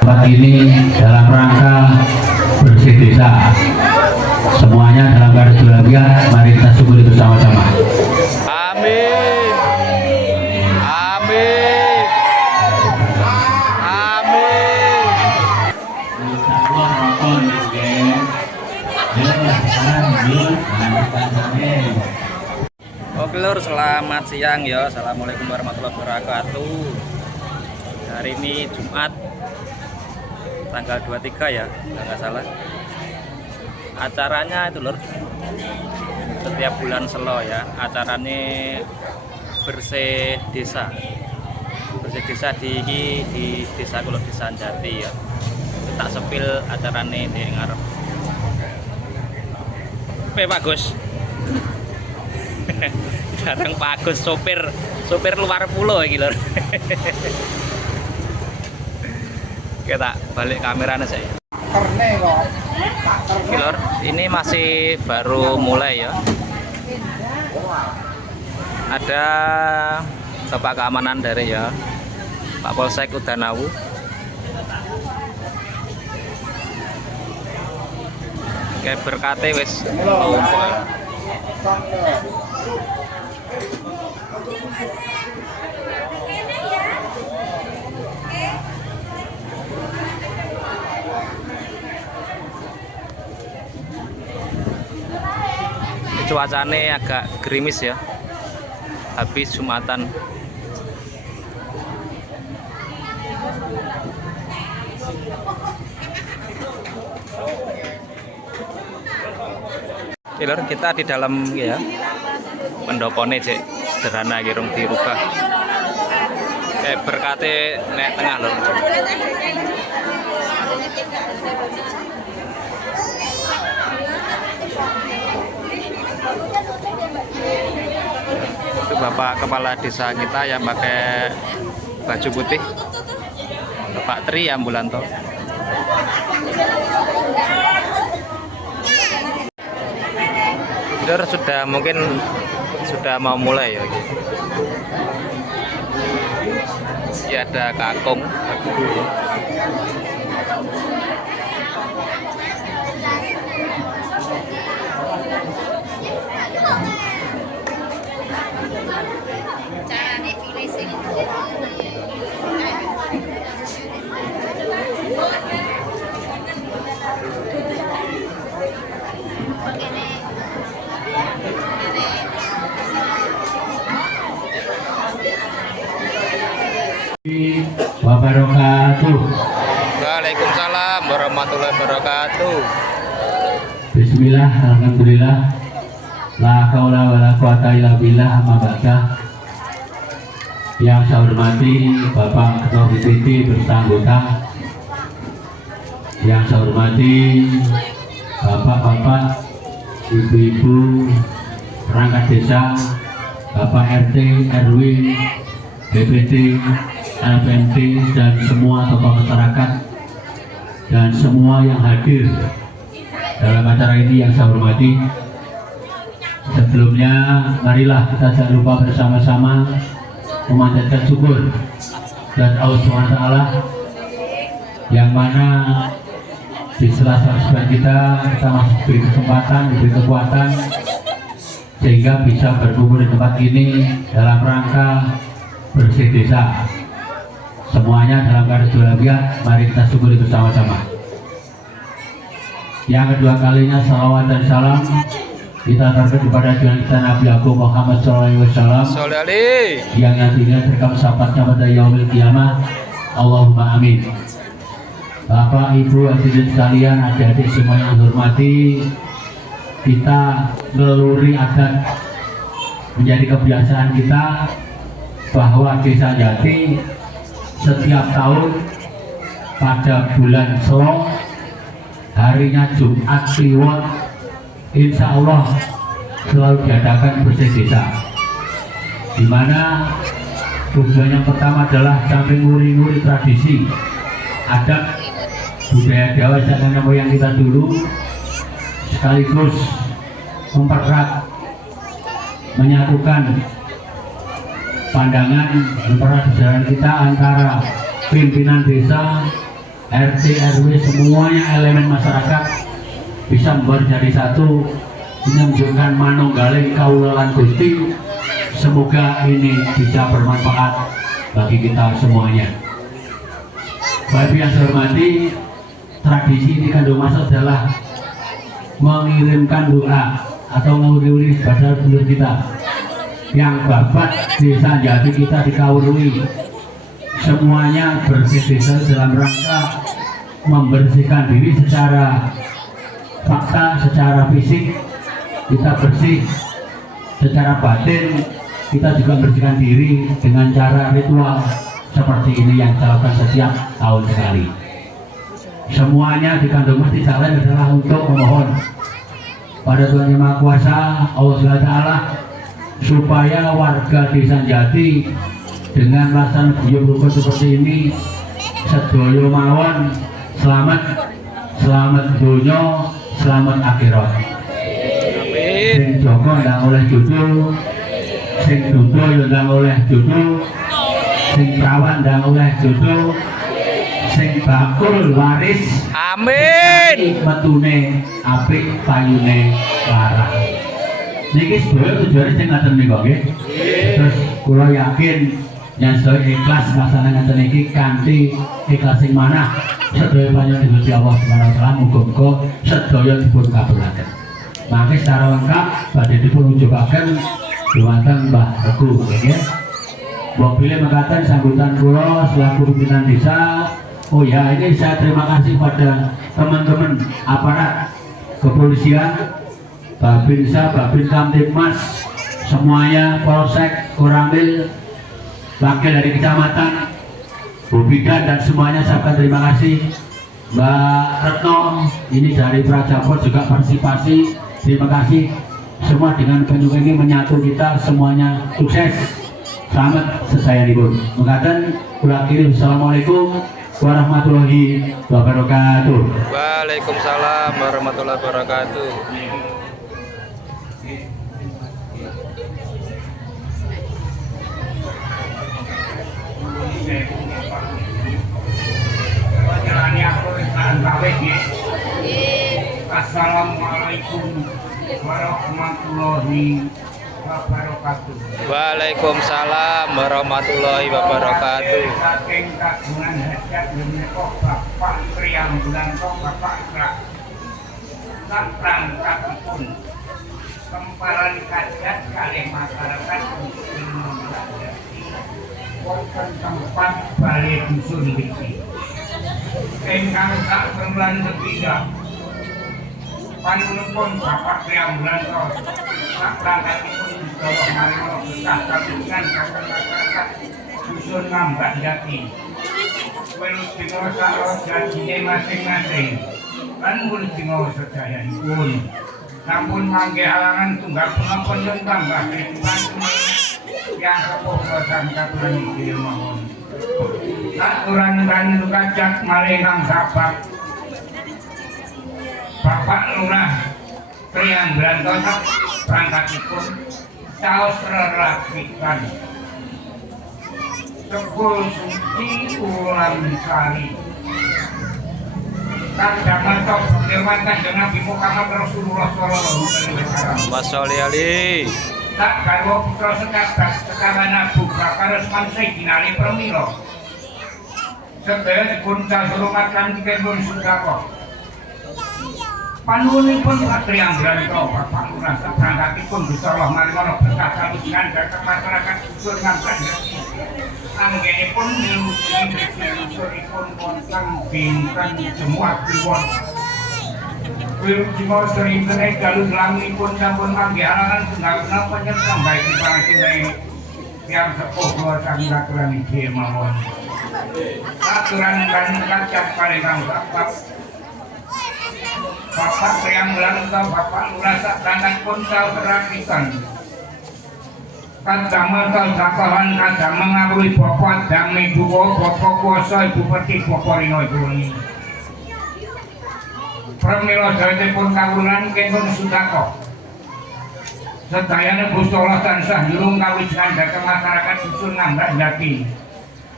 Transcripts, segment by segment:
Tempat ini dalam rangka bersih desa. Semuanya dalam garis walafiat, mari kita syukuri bersama-sama. Amin. Amin. Amin. Oke lur, selamat siang ya. Assalamualaikum warahmatullahi wabarakatuh. Hari ini Jumat tanggal 23 ya, kalau nggak salah. Acaranya itu lur, setiap bulan Selo ya, acaranya bersih desa. Bersih desa di desa Kulo Desa Jati ya. Tak sepil acaranya di ngarep. Pak Gus. Datang Pak Gus, sopir luar pulau iki lur. Kita balik kameranya saya. Lur, ini masih baru mulai ya. Ada Bapak keamanan dari ya Pak Polsek Udanawu. Kayak berkate wis cuacanya agak gerimis ya, habis Jumatan. Lur, kita di dalam ya pendokone cek sederhana girung dirubah kayak berkate nek tengah lur. Itu Bapak Kepala Desa kita yang pakai baju putih, Bapak Tri Ambulanto. Sudah mungkin sudah mau mulai ya. Ya ada kakung. Wabarakatuh. Waalaikumsalam warahmatullahi wabarakatuh. Bismillah, alhamdulillah. La haula wala quwata illa billah, amma ba'da. Yang saya hormati Bapak Ketua BPD beserta anggota. Yang saya hormati Bapak-bapak, ibu-ibu, perangkat desa, Bapak RT, RW, BPD, LPMT, dan semua tokoh masyarakat dan semua yang hadir dalam acara ini yang saya hormati. Sebelumnya marilah kita jangan lupa bersama-sama memanjatkan syukur dan Allah SWT yang mana di sela-sela kita masih diberi kesempatan, diberi kekuatan sehingga bisa berkumpul di tempat ini dalam rangka bersih desa. Semuanya dalam garis walafiat, mari kita syukuri bersama-sama. Yang kedua kalinya salawat dan salam kita aturkan kepada Tuhan kita Nabi Agung Muhammad SAW yang nantinya terekam syafaatnya pada yaumil kiamah. Allahumma amin. Bapak, Ibu, hadirin sekalian, adik-adik semua yang hormati, kita ngeluri adat menjadi kebiasaan kita bahwa Desa Jati setiap tahun pada bulan Selo, harinya Jumat Kliwon, insya Allah selalu diadakan bersih desa, di mana tujuan yang pertama adalah samping nguri-nguri tradisi adat budaya Jawa nenek moyang kita dulu, sekaligus mempererat, menyatukan pandangan mempererat jalan kita antara pimpinan desa RT RW semuanya elemen masyarakat bisa menjadi satu, menunjukkan manunggaling kaulan Gusti. Semoga ini bisa bermanfaat bagi kita semuanya. Bapak yang saya hormati, tradisi di Kandung Mas adalah mengirimkan doa atau nguri-nguri pada dulur kita yang babat desa Jati kita dikawului. Semuanya bersih-bersih dalam rangka membersihkan diri secara fakta, secara fisik kita bersih, secara batin kita juga membersihkan diri dengan cara ritual seperti ini yang dilakukan setiap tahun sekali. Semuanya di Kandung Mas tidak lain adalah untuk memohon pada Tuhan Yang Maha Kuasa Allah SWT supaya warga desa Jati dengan melaksanakan guyub rukun seperti ini sedaya mawon selamat dunya, selamat akhirat. Sing Joko ndang oleh judul, sing duda yo ndang oleh judul, sing perawan ndang oleh judul, sing bakul waris. Amin. Metune apik, payune larang. Niki sedaya tujuane sing ngaten niku nggih. Terus kula yakin yen sedaya ikhlas nglaksanakaken ngaten iki kanthi ikhlas sing manah sedaya panjenengan Gusti Allah Subhanahu wa taala muga-muga sedaya dipun kabulaken. Mangke secara lengkap badhe dipun ujubaken dumateng Mbah Teguh nggih. Mbok pilih mekaten sambutan kula selaku pimpinan desa. Oh ya, ini saya terima kasih pada teman-teman aparat kepolisian, Babinsa, Babin Kamtibmas, semuanya, Polsek, Koramil, wakil dari kecamatan, Bu Bidan dan semuanya saya ucapkan terima kasih. Mbak Retno, ini dari Prajapot juga partisipasi, terima kasih. Semua dengan penyuka ini menyatu kita, semuanya sukses. Selamat sesayanipun. Mengatakan, kula akhiri, Assalamualaikum warahmatullahi wabarakatuh. Waalaikumsalam warahmatullahi wabarakatuh. Assalamualaikum warahmatullahi wabarakatuh. Waalaikumsalam warahmatullahi wabarakatuh. Saking kagungan hajat menika Bapak Triambulan Bapak saprangkatipun kempalan hajat kalih masyarakat untuk menghadiri wonten tempat balai dusun niki. Ingkang sak perluan setunggal panunipun Bapak Triambulan saprangkatipun digawa marang betah kagungan kagem masyarakat dusun Ngambak Jati. Welus dina sak janjine masing-masing lan mun dina sedayanipun sampun mangke alangan tunggal punapa yen tambah kehidupan yang sepuh bosan katuran iki mawon. Aturan kajat malih kang sabar Bapak Lurah Triambulan perangkatipun saos rerakitan Kebul Suci Ulam Sari Kadang top firman Kanjeng Nabi Muhammad Rasulullah sallallahu alaihi wasallam. Masya Ali. Tak garwa putra sekabat sekawan Abu Bakar Usman Sayyidina Ali pramila. Sedaya dipun casurungat kanthi kebun sedekah. Panuwunipun Pak Triambulan Bapak Lurah saprangkatipun Gusti Allah maringono berkah kalujukan dhateng masyarakat dusun Ngambak Jati. Anggenipun milugi dusunipun wonten dinten Jumat Kliwon. Wiluji mau sering kenek dalu langipun sampun mangke alangan tunggal menapa nyerang baik dipangasinai yang sepuh kula sang aturan iki mawon. Aturan kan kacap paling kang Bapak Triambulan Bapak Lurah saprangkatipun saos rakitan. Kadamel kalakahan kadamel ngawruhi Bapak Dami Buwo Bapak Kuasa Ibu Perti Bapak Rino Ibu Wengi. Pramila dhatipun kawrulan kengkon sudako. Sedayane Gusti Allah tansah nyurung kawijinan dhateng masyarakat dusun Ngambak Jati.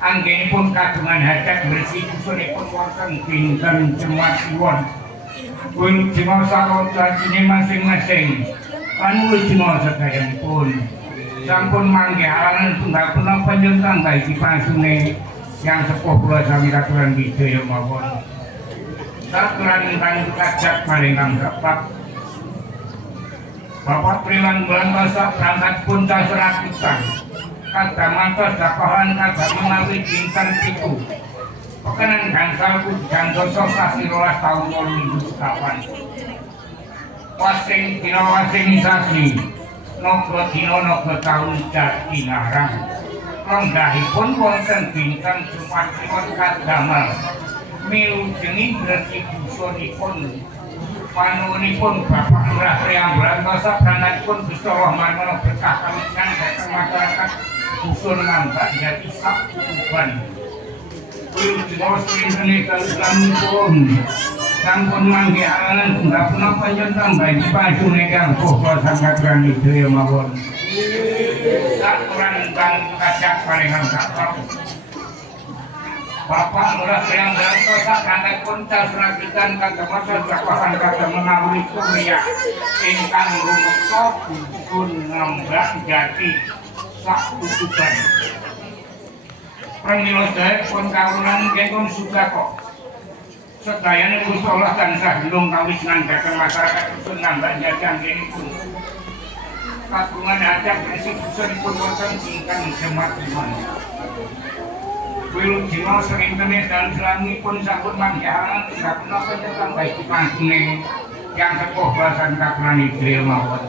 anggenipun kagungan hajat bersih kusunipun wonten dinten Jumat Kliwon. Wilujeng sarotajine masing-masing lan wilujeng sedayanipun sampun manggih alangan tunggal punapa panjenengan baiki pasune yang sepuh kula sami katuran widaya mawon. Saturan ingkang kajat maringkang bapak Bapak Priwan Bulan Masa berangkat pun taserakitan kadamantos dapahan kada menawi dinten pitu pekenan gangsal kujan dosa sasi 12 taun 2008 wasing dina wasing sasi nogo dina nogo taun jati larang lenggahipun wonten dinten Jumat Kliwon kadamel milujengi bersih busunipun panuwunipun Bapak Lurah Priambulan Masa berangkatipun Gusti Allah marang berkah kamitan dhateng masyarakat Dusun Ngambak Jati Sakuban. Wilujeng srintene kalamipun sampun manggih alangan tunggal punapa panjenengan bayi pasune kang kula sangkaturan widaya mawon. Saturan kang kajak paringan kakap Bapak Lurah Priambulan Masa berangkatipun tasrakitan kadamantos dapahan kada menawi kumriya ingkang rumeksa Dusun Ngambak Jati Sakuban. Pramila sedaya pun kawulan kengkon sugako. Sedayane Gusti Allah tansah nulung kawisenan dhateng masyarakat Dusun Ngambak Jati anggenipun kagungan hajat bersih busunipun wonten dinten Jumat Kliwon. Wilujeng srintene dan selangipun sampun manggih alangan tunggal punapa panjenengan baiki pasune yang sepuh basan kagungan Idril mawon.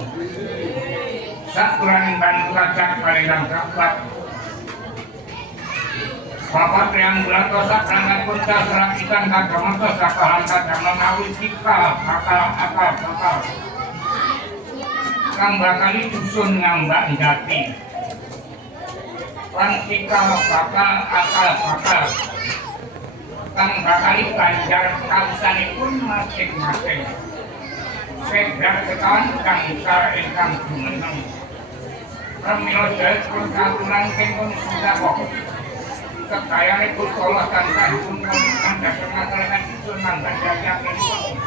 Saturan ingkang kajat paringkang kakap Bapak Priambulan Masa berangkatipun tasrakitan kadamantos dapahan kadamel menawi cikal bakal kang bakali Dusun Ngambak Jati lan cikal bakal kang bakali banjar kawusanipun masing-masing segrak ketahuan gangsal ingkang jumeneng. Pramila sedaya pun kawulan kengkon sugako. Sedayane Gusti Allah tansah nulung dhateng masyarakat Dusun Ngambak Jati anggenipun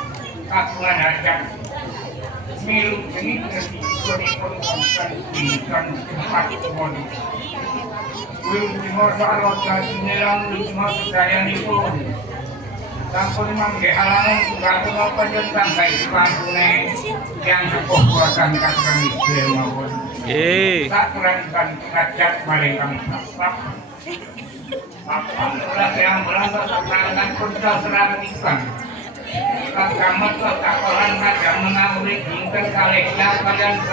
kagungan hajat milujengi bersih busunipun wonten dinten Jumat Kliwon. Wilujeng sarotajine lan wilujeng sedayanipun sampun manggih alangan tunggal punapa panjenengan baiki pasune yang sepuh kuasan katuran widaya mawon. Saturan kan kajat maringkang bapak Bapak Lurah Priambulan Masa berangkatipun tasrakitan kadamantos dapahan kadamel menawi dinten kalih kaliyan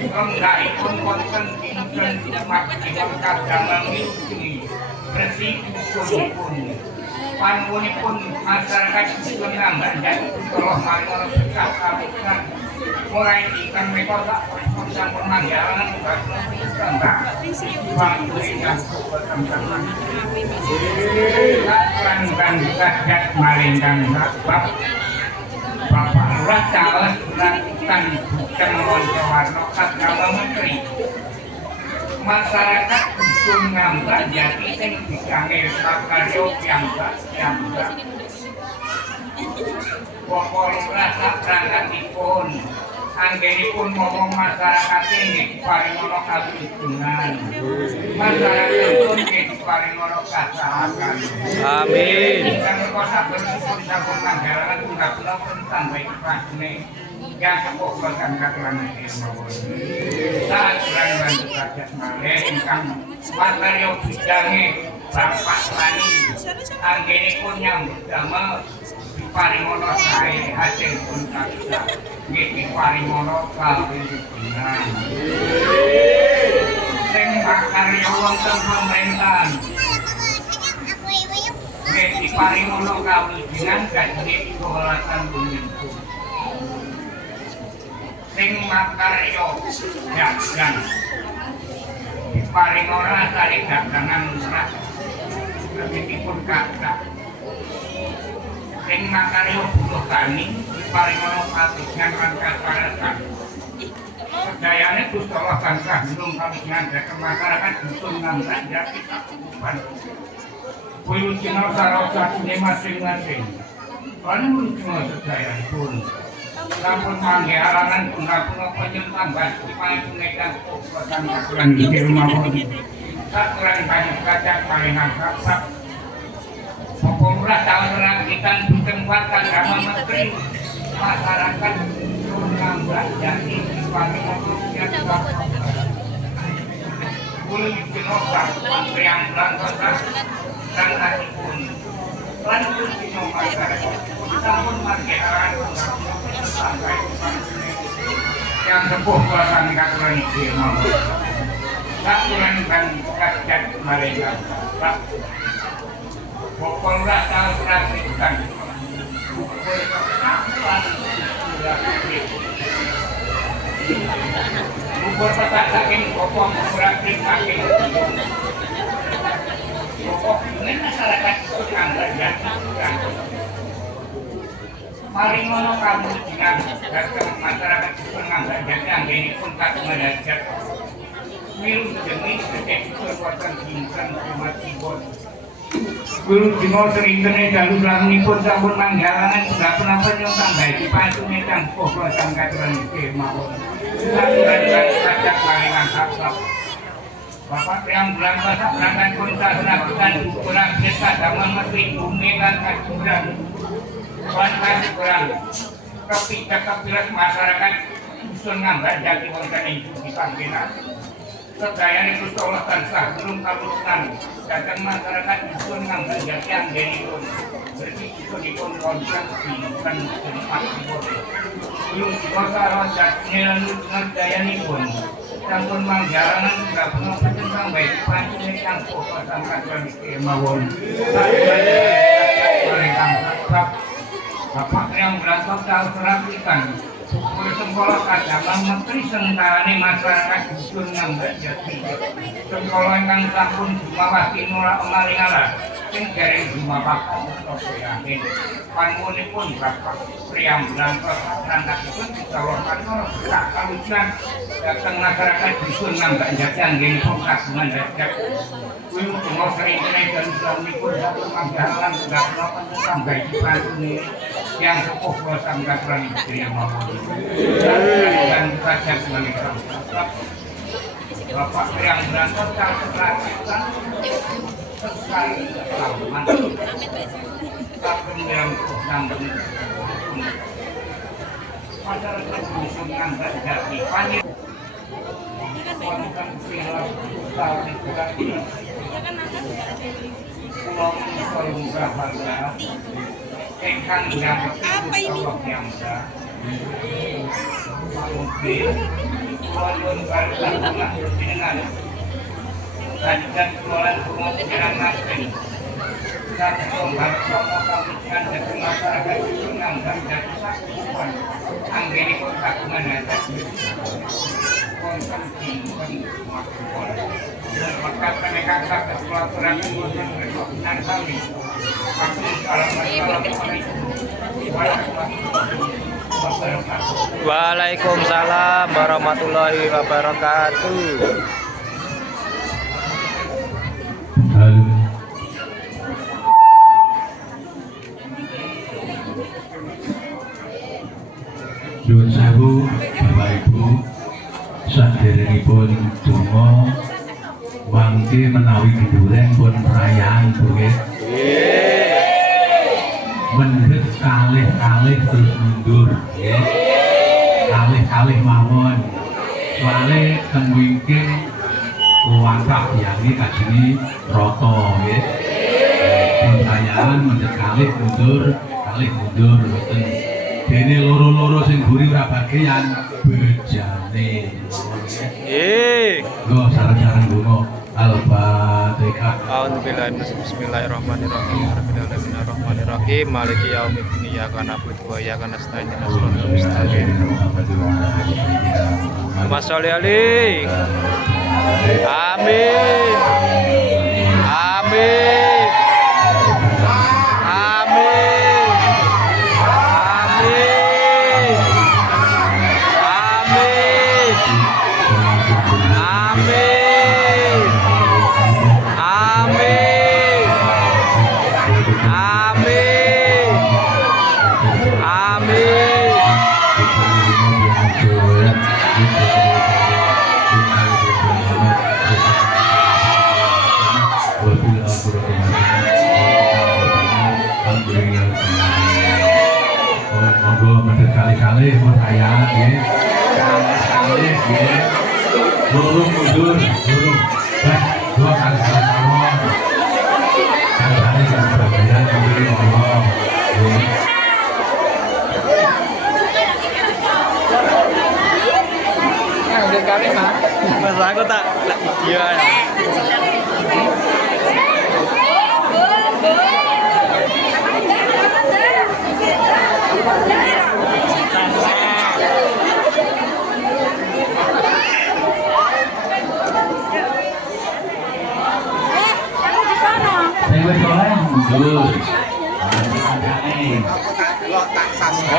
lenggahipun wonten dinten Jumat Kliwon kadamel milujengi bersih busunipun panuwunipun masyarakat Dusun Ngambak Jati Allah maringono berkah kamitan mulai dinten menika sampun manggih alangan tunggal punapa panjenengan ingkang kebetulan saturan kang kajat maringkang kakap Bapak Lurah Caleg Berangkutan Bukeng Moncowarno kadamel menteri masyarakat Dusun Ngambak Jati sing digange sakarya piyambak Bapak Lurah saprangkatipun anggenipun momong masyarakat nggih diparingono kawilujengan masyarakatipun nggih diparingono kasehatan amin ingkang kosa bersipun sampun manggalaken tunggal punapa baiki pasune yang sepuh basan katuran mawon. Saturan lan kajat malih ingkang materyo bidange Bapak Lani anggenipun nyambut damel diparingono sae hasil pun kaksa nggih diparingono kawilujengan sing pakarya wonten pemerintahan nggih diparingono kawilujengan gajine kehormatan punika sing makarya dagang diparingono sari dagangan murah lebihipun kaksa sing makarya buruh tani diparingono pabrikan lan kasarasan Sedayane Gusti Allah tansah nulung kawijinan dhateng masyarakat dusun Ngambak Jati Kabupaten. Wilujeng sarosatune masing-masing. Lan wilujeng sedayanipun. Sampun mangke arangan punapun penyembah dipanjenengan kekuatan kakulan inggih mawon. Sakuran banyak kaca palingan kaksak. Pemurah tahun rakitan ditempatkan sama menteri masyarakat Ngambak Jati sebagai pembukaan Bulu Jinoba yang berangkat dan adipun lanjut Jino masyarakat namun margeran yang sepuh kuasa katuran itu mau katuran dan kajat mereka Pokoknya tahu perhatikan Bubur petak saking pokok berarti saking pokok ini masyarakat Sunan Jati. Mari ngono kamu dengan datang masyarakat Sunan Jati anggene pun tak menajak. Milu jenis setiap perbuatan jinten umat ibon. Guru Jino seringkene dalu lamunipun sampun manggalangan sudah punapa nyong baik dipacune kang pokok sang katuran iki mawon. Katuran kacak palingan saksa. Bapak yang berangkat berangkat pun sasaran kurang desa damang mesti bumi lan kajuran. Wan kurang kepidak masyarakat dusun Ngambak Jati wonten ing dipanggenan. Sedayane Gusti Allah tansah nulung kaputusan dhateng masyarakat dusun Ngambak Jati anggenipun bersih-bersihipun wonten dinten Jumatipun. Belum dikosa jatine lan dayanipun sampun manggalangan sudah puno penceng baik pancene kang pokok sampeyan iki mawon. Bapak yang berangkat tahu perhatikan sekolah kadang menteri sentarane masyarakat dusun Ngambak Jati. Sekolah ingkang sampun dumawati nolak malingala sing dereng dumawati utawa yakin. Panuwunipun Bapak Priambulan Prasrantakipun dicalonkan sak kalujuran dhateng masyarakat dusun Ngambak Jati anggenipun kagungan dajak. Kuwi muga sering kene dalem-dalemipun sampun manggalan sudah menapa tentang baik pantune yang sepuh bosan katuran istri yang mawon. Dan saja menikah. Bapak yang berangkat perhatikan sekali aman. Tapi yang nambah masyarakat dusun Ngambak Jati panjang. Wanita perilaku tali tali. Pulau Pulau Berharga. Engkang yang Allah yang sah. Mungkin Pulau Berharga dengan dan keluaran rumah pengiran nasib. Satu kembali pokok kawijinan dari masyarakat dusun Ngambak Jati Kabupaten. Anggene kota menajak. Konten dinten makmur. Maka penegak sakit pelaturan konten rekonan kami. Waalaikumsalam warahmatullahi wabarakatuh. Nyuwun sewu Bapak Ibu, saderengipun donga mangke menawi gedhuren pun perayaan nggih. Mendhet kalih-kalih terus mundur nggih. Kalih-kalih mawon. Soale teng wingking kuwatah yangi kajeni rata nggih. Pun perayaan mendhet kalih mundur mboten. Dene loro-loro sing guri ora bagian bejane. Go sareng-sareng donga Al-Fatihah. Bismillahirrahmanirrahim. Bismillahirrahmanirrahim. Maliki yaumiddin. Iyyaka na'budu wa iyyaka nasta'in. Ihdinas siratal mustaqim. Allahumma sholli alaihi. Amin. Amin. Monggo medhot kali-kali mun kaya nggih. Kali nggih. Lurus mundur, lurus. Dua kali sama. Kali kan bagian nggih monggo. Udah kali mah. Mas aku tak video ya.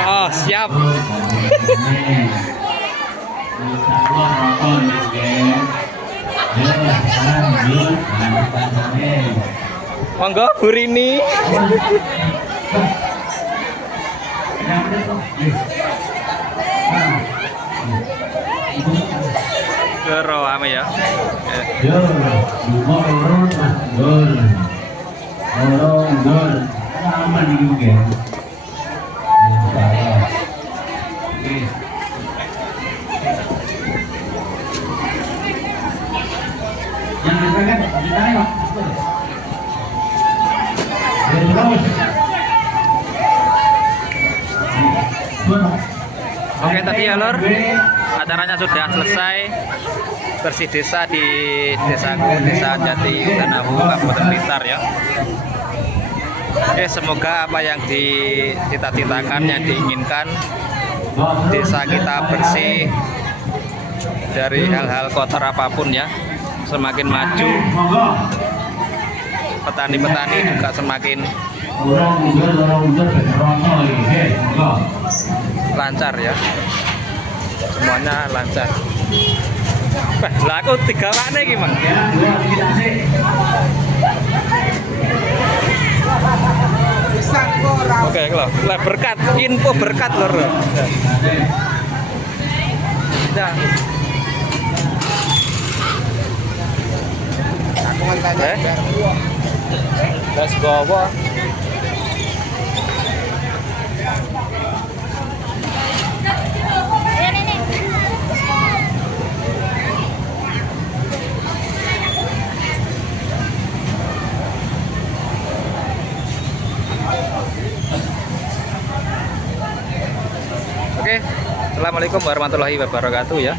Oh, siap. Monggo Bu Rini. Gero ame ya. Aman juga. Oke tadi ya lor, acaranya sudah selesai bersih desa di desaku, Desa Jati Tanahu, Kabupaten Blitar ya. Oke, semoga apa yang dicita-citakan, yang diinginkan, desa kita bersih dari hal-hal kotor apapun ya, semakin maju, petani-petani juga semakin lancar ya, semuanya lancar. Lah aku 3 wane iki, Mang. Oke, kalau berkat, info berkat lor. Ya. Aku ngentanya. Let's go. Oke, assalamualaikum warahmatullahi wabarakatuh ya.